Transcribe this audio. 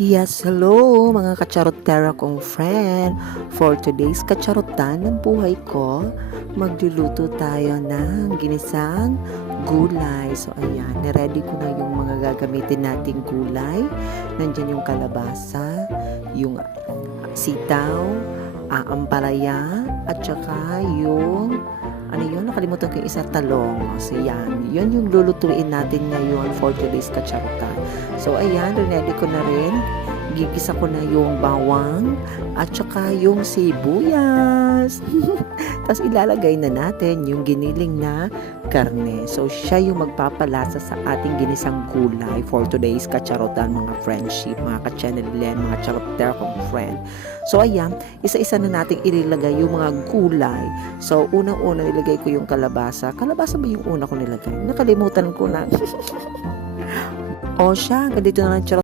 Yes, hello mga kacharotera kong friend. For today's kacharotan ng buhay ko, magluluto tayo ng ginisang gulay. So ayan, ready ko na yung mga gagamitin nating gulay. Nandyan yung kalabasa, yung sitaw, ampalaya, at saka yung nakalimutan ko yung isa talong. So, yun yung lulutuin natin ngayon for today's kacharutan. So, ayan, ready ko na rin. Gigisa ko na yung bawang at saka yung sibuyas. Tapos, ilalagay na natin yung giniling na karne. So, siya yung magpapalasa sa ating ginisang gulay for today's kacharutan, mga friendship, mga kachanelian, mga charotero kong friend. So, ayan, isa-isa na nating ilagay yung mga gulay. So, unang-una nilagay ko yung kalabasa. Kalabasa ba yung una ko nilagay? Nakalimutan ko na. O siya, ganito na lang